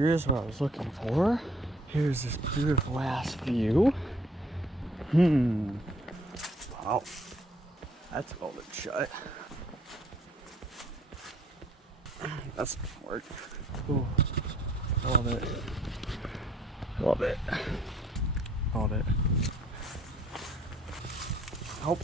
here's what I was looking for. Here's this beautiful ass view. Wow. That's welded shut. That's gonna work. Ooh. Love it. Love it. Love it. Oh.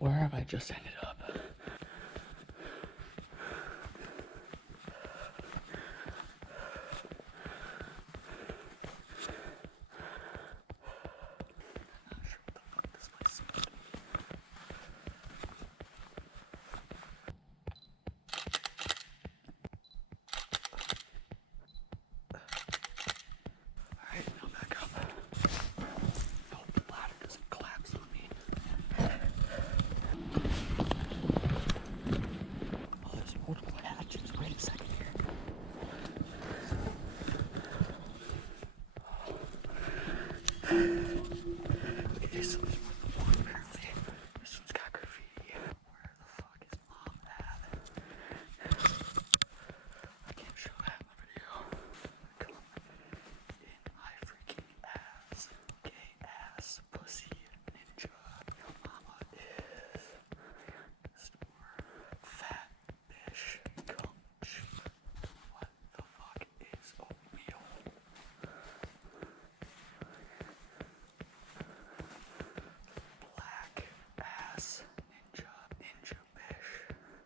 Where have I just ended up?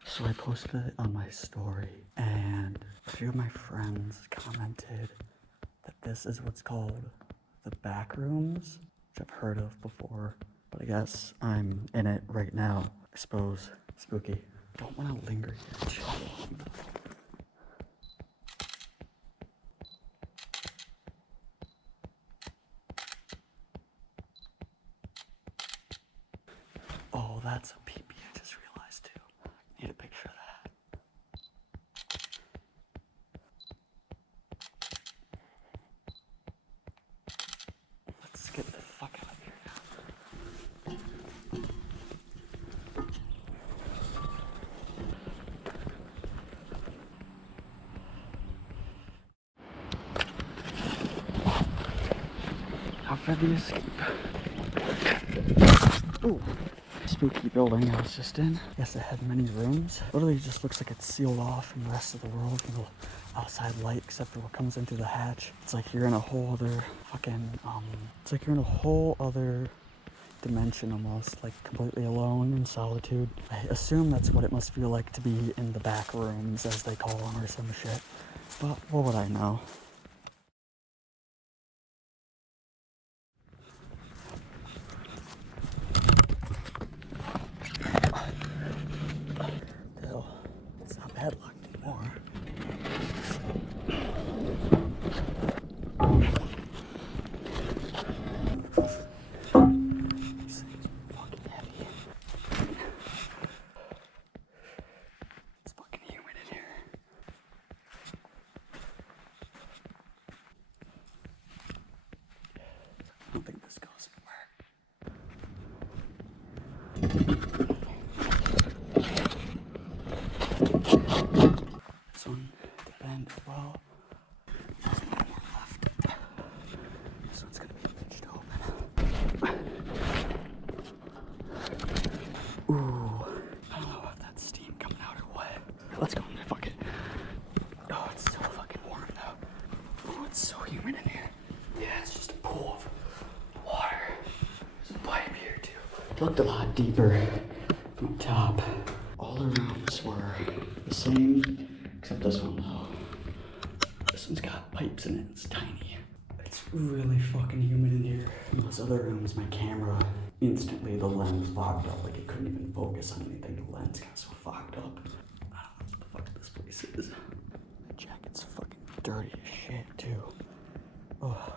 So I posted it on my story, and a few of my friends commented that this is what's called the Backrooms, which I've heard of before, but I guess I'm in it right now. I suppose. Spooky. Don't want to linger here. Oh, that's a peepee. I just realized too. Need a picture of that. Let's get the fuck out of here now. Now for the escape. Ooh. Spooky building I was just in. Yes, it had many rooms. Literally just looks like it's sealed off from the rest of the world. No outside light except for what comes in through the hatch. It's like you're in a whole other fucking, it's like you're in a whole other dimension almost. Like completely alone in solitude. I assume that's what it must feel like to be in the back rooms, as they call them, or some shit. But what would I know? It's not padlocked anymore. These things are fucking heavy. It's fucking humid in here. I don't think this goes anywhere. This one did bend as well. There's no more left. This one's gonna be pitched open. Ooh. I don't know if that's steam coming out or what. Let's go. Fuck it. Oh, it's so fucking warm though. Oh, it's so humid in here. Yeah, it's just a pool of water. There's a pipe here too. It looked a lot deeper from top. All the rooms were the same, except this one though. This one's got pipes in it, it's tiny. It's really fucking humid in here. In those other rooms, my camera, instantly the lens fogged up, like it couldn't even focus on anything. The lens got so fogged up. I don't know what the fuck this place is. The jacket's fucking dirty as shit too. Oh.